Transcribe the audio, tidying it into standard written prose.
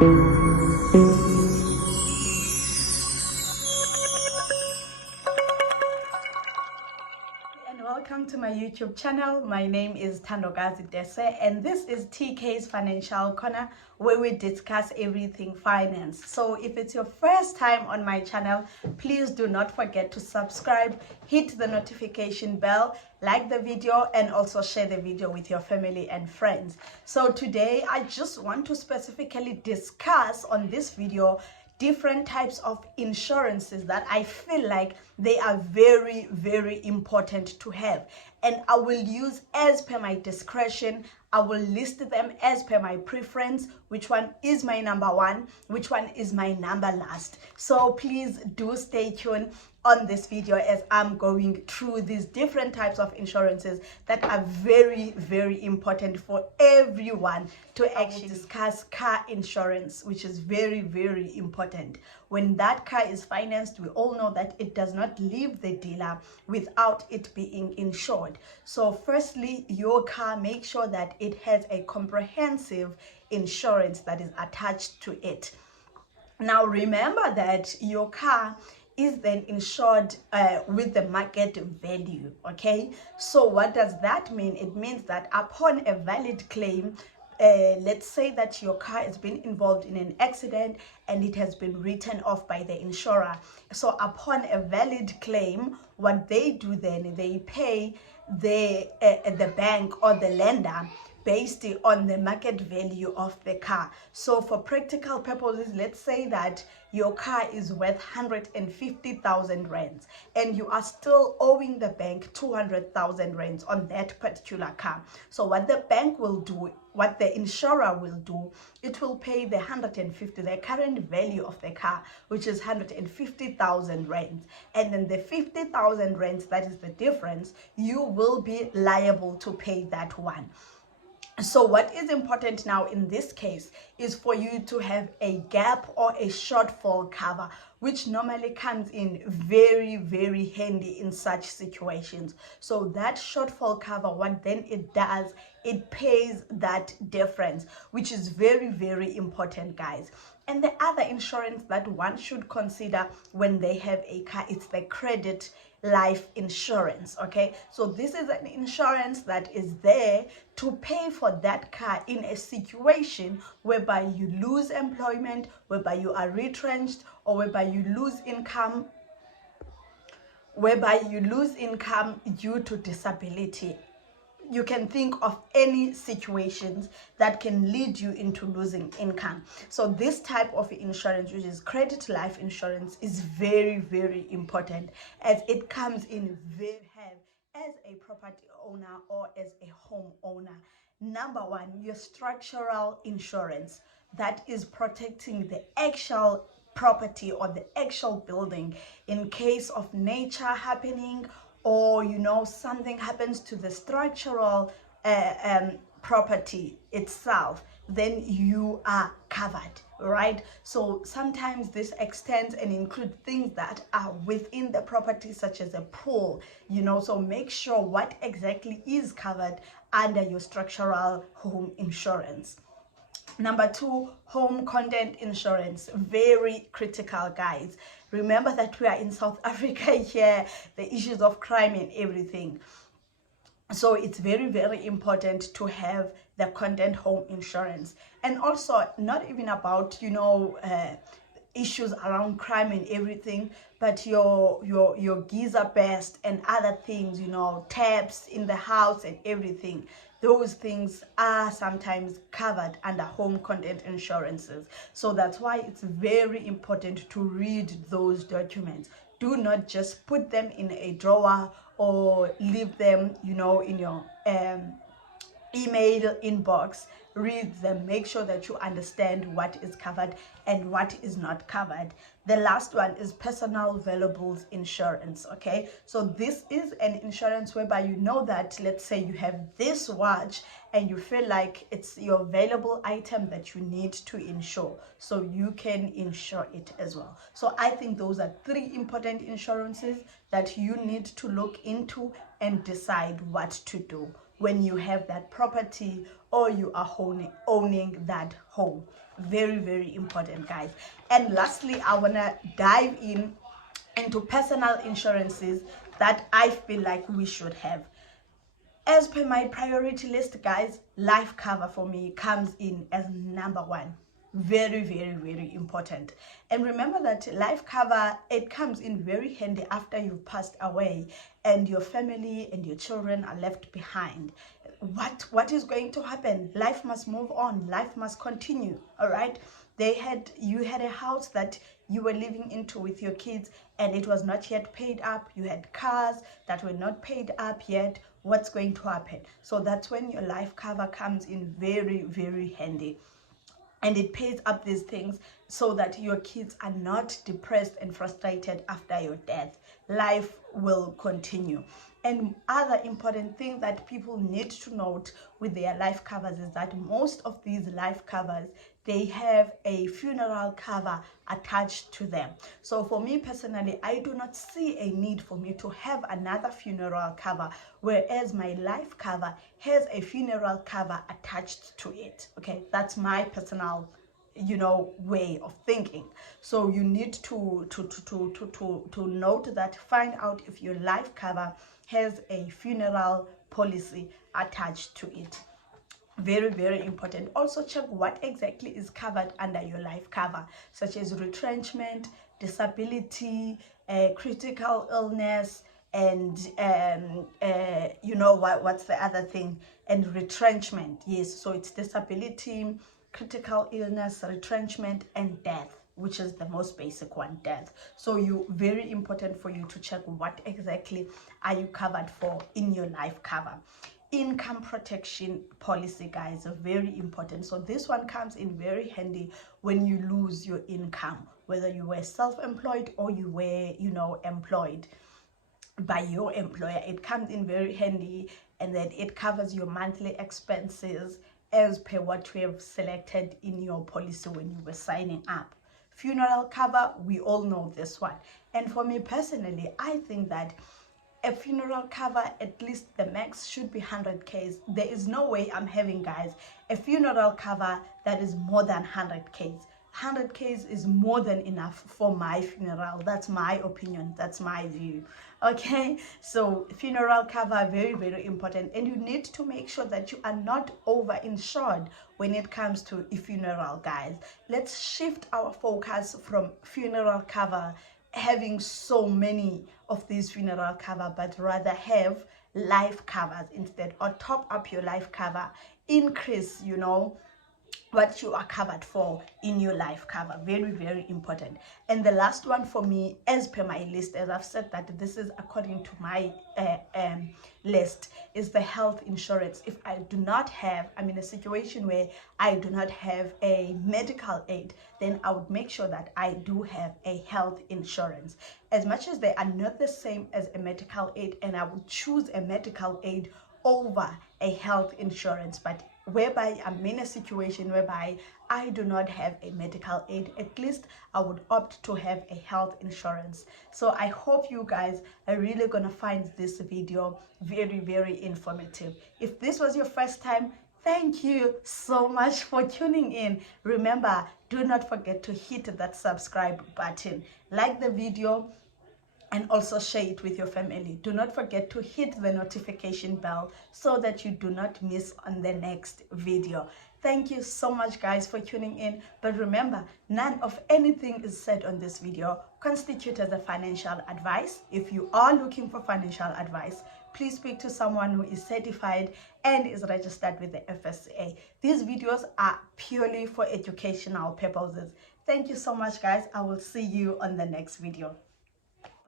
And welcome to my YouTube channel. My name is Thandokazi Dese, and this is TK's Financial Corner, where we discuss everything finance. So if it's your first time on my channel, please do not forget to subscribe, hit the notification bell, like the video, and also share the video with your family and friends. So today I just want to specifically discuss on this video different types of insurances that I feel like they are very, very important to have. And I will use as per my discretion. I will list them as per my preference, which one is my number one, which one is my number last. So please do stay tuned on this video as I'm going through these different types of insurances that are very, very important for everyone to actually discuss car insurance, which is very, very important. When that car is financed, we all know that it does not leave the dealer without it being insured. So firstly, your car, make sure that it has a comprehensive insurance that is attached to it. Now remember that your car is then insured with the market value. Okay, so what does that mean? It means that upon a valid claim, let's say that your car has been involved in an accident and it has been written off by the insurer. So upon a valid claim, what they do then, they pay the bank or the lender based on the market value of the car. So for practical purposes, let's say that your car is worth 150,000 rands and you are still owing the bank 200,000 rands on that particular car. So what the bank will do, what the insurer will do, it will pay the 150, the current value of the car, which is 150,000 rands. And then the 50,000 rands, that is the difference, you will be liable to pay that one. So what is important now in this case is for you to have a gap or a shortfall cover, which normally comes in very, very handy in such situations. So that shortfall cover, what then it does, it pays that difference, which is very, very important, guys. And the other insurance that one should consider when they have a car, it's the credit life insurance. Okay, so this is an insurance that is there to pay for that car in a situation whereby you lose employment, whereby you are retrenched, or whereby you lose income due to disability. You can think of any situations that can lead you into losing income. So this type of insurance, which is credit life insurance, is very, very important as it comes in very heavy as a property owner or as a homeowner. Number one, your structural insurance, that is protecting the actual property or the actual building in case of nature happening, or something happens to the structural property itself, then you are covered, right? So sometimes this extends and includes things that are within the property, such as a pool, so make sure what exactly is covered under your structural home insurance. Number two, home content insurance. Very critical, guys. Remember that we are in South Africa here, the issues of crime and everything. So it's very, very important to have the content home insurance. And also, not even about, issues around crime and everything, but your geyser burst and other things, taps in the house and everything. Those things are sometimes covered under home content insurances. So that's why it's very important to read those documents. Do not just put them in a drawer or leave them, in your email inbox. Read them, make sure that you understand what is covered and what is not covered. The last one is personal valuables insurance. Okay, so this is an insurance whereby that, let's say you have this watch and you feel like it's your valuable item that you need to insure, so you can insure it as well. So I think those are three important insurances that you need to look into and decide what to do. when you have that property or you are owning that home. Very, very important, guys. And lastly, I want to dive into personal insurances that I feel like we should have. As per my priority list, guys, life cover for me comes in as number one. Very, very, very important. And remember that life cover, it comes in very handy after you've passed away and your family and your children are left behind. What is going to happen? Life must move on. Life must continue. All right. You had a house that you were living into with your kids and it was not yet paid up. You had cars that were not paid up yet. What's going to happen? So that's when your life cover comes in very, very handy. And it pays up these things so that your kids are not depressed and frustrated after your death. Life will continue. And other important thing that people need to note with their life covers is that most of these life covers, they have a funeral cover attached to them. So for me personally, I do not see a need for me to have another funeral cover, whereas my life cover has a funeral cover attached to it. Okay, that's my personal way of thinking. So you need to note that, find out if your life cover has a funeral policy attached to it. Very, very important. Also check what exactly is covered under your life cover, such as retrenchment, disability, critical illness, and what's the other thing? And retrenchment. Yes, so it's disability, critical illness, retrenchment, and death, which is the most basic one, death. So very important for you to check what exactly are you covered for in your life cover. Income protection policy, guys, are very important. So this one comes in very handy when you lose your income, whether you were self-employed or you were employed by your employer. It comes in very handy, and then it covers your monthly expenses as per what we have selected in your policy when you were signing up. Funeral cover, we all know this one. And for me personally, I think that a funeral cover, at least the max should be 100K. There is no way I'm having, guys, a funeral cover that is more than 100K. 100K is more than enough for my funeral. That's my opinion. That's my view. Okay, so funeral cover, very, very important. And you need to make sure that you are not over-insured when it comes to a funeral, guys. Let's shift our focus from funeral cover, having so many of these funeral cover, but rather have life covers instead, or top up your life cover, increase what you are covered for in your life cover. Very, very important. And the last one for me, as per my list, as I've said that this is according to my list, is the health insurance. If I do not have, I'm in a situation where I do not have a medical aid, then I would make sure that I do have a health insurance. As much as they are not the same as a medical aid, and I would choose a medical aid over a health insurance, but whereby I'm in a situation whereby I do not have a medical aid, at least I would opt to have a health insurance. So I hope you guys are really gonna find this video very, very informative. If this was your first time, thank you so much for tuning in. Remember, do not forget to hit that subscribe button, like the video, and also share it with your family. Do not forget to hit the notification bell so that you do not miss on the next video. Thank you so much, guys, for tuning in. But remember, none of anything is said on this video constitute as a financial advice. If you are looking for financial advice, please speak to someone who is certified and is registered with the FSCA. These videos are purely for educational purposes. Thank you so much, guys. I will see you on the next video.